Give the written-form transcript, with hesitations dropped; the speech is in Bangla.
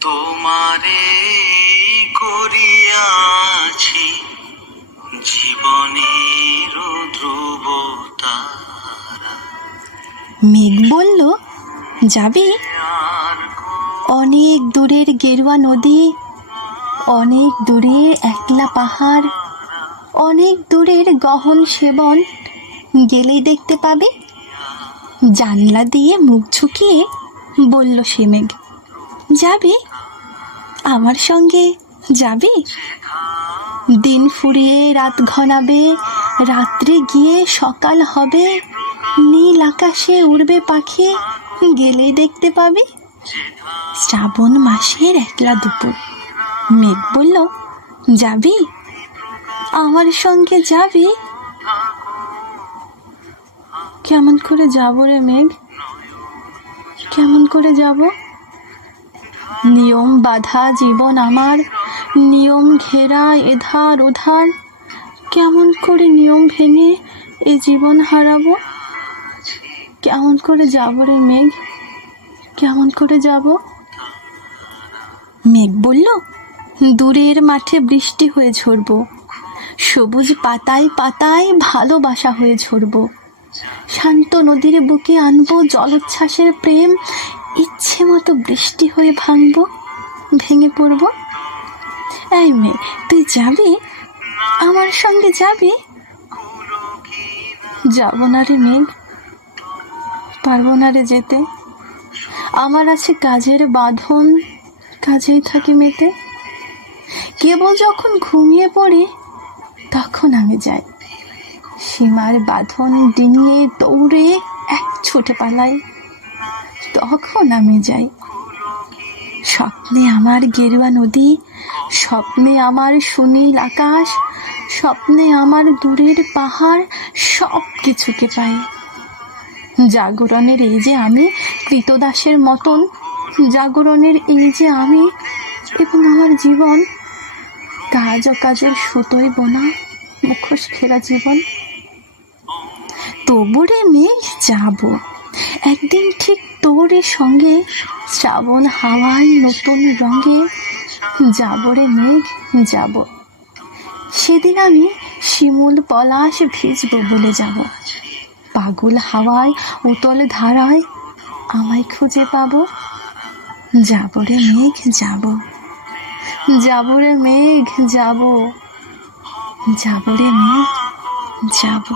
তোমারে করিয়াছি জীবনের ধ্রুবতা। মেঘ বলল, যাবি? অনেক দূরের গেরুয়া নদী, অনেক দূরের একলা পাহাড়, অনেক দূরের গহন সেবন, গেলেই দেখতে পাবে। জানলা দিয়ে মুখ ঝুঁকিয়ে বলল সে মেঘ, যাবি? আমার সঙ্গে যাবি? দিন ফুরিয়ে রাত ঘনাবে, রাত্রে গিয়ে সকাল হবে, নীল আকাশে উড়বে পাখি, গেলেই দেখতে পাবি। শ্রাবণ মাসের একলা দুপুর। মেঘ বলল, যাবি? আমার সঙ্গে যাবি? কেমন করে যাব রে মেঘ, কেমন করে যাব? নিয়ম বাঁধা জীবন আমার, নিয়ম ঘেরা এধার ওধার, কেমন করে নিয়ম ভেঙে এ জীবন হারাবো? কেমন করে যাব রে মেঘ, কেমন করে যাব? মেঘ বলল, দূরের মাঠে বৃষ্টি হয়ে ঝরবো, সবুজ পাতায় পাতায় ভালোবাসা হয়ে ঝরবো, শান্ত নদীর বুকে আনবো জলোচ্ছ্বাসের প্রেম, ইচ্ছে মতো বৃষ্টি হয়ে ভাঙবো, ভেঙে পড়বো। এই মেয়ে, তুই যাবি? আমার সঙ্গে যাবি? যাব না রে মেঘ, পারবো না রে যেতে। আমার আছে কাজের বাঁধন, কাজেই থাকি মেতে। কেবল যখন ঘুমিয়ে পড়ি তখন আমি যাই, সীমার বাঁধন ডিঙিয়ে দৌড়ে এক ছুটে পালাই, তখন আমি যাই। স্বপ্নে আমার গেরুয়া নদী, স্বপ্নে আমার সুনীল আকাশ, স্বপ্নে আমার দূরের পাহাড়, সব কিছুকে পাই। জাগরণের এই যে আমি কৃতদাসের মতন, জাগরণের এই যে আমি এবং আমার জীবন, কাজ ও কাজের সুতোয় বোনা মুখোশ ঘেরা জীবন। তবু রে মেঘ যাব, একদিন ঠিক তোর সঙ্গে, শ্রাবণ হাওয়ায় নতুন রঙে যাব রে মেঘ যাব। সেদিন আমি শিমুল পলাশ ভিজব বলে যাব, পাগল হাওয়ায় উতল ধারায় আমায় খুঁজে পাবো। যাব রে মেঘ যাব, যাব রে মেঘ যাব, যাব রে মেঘ যাব।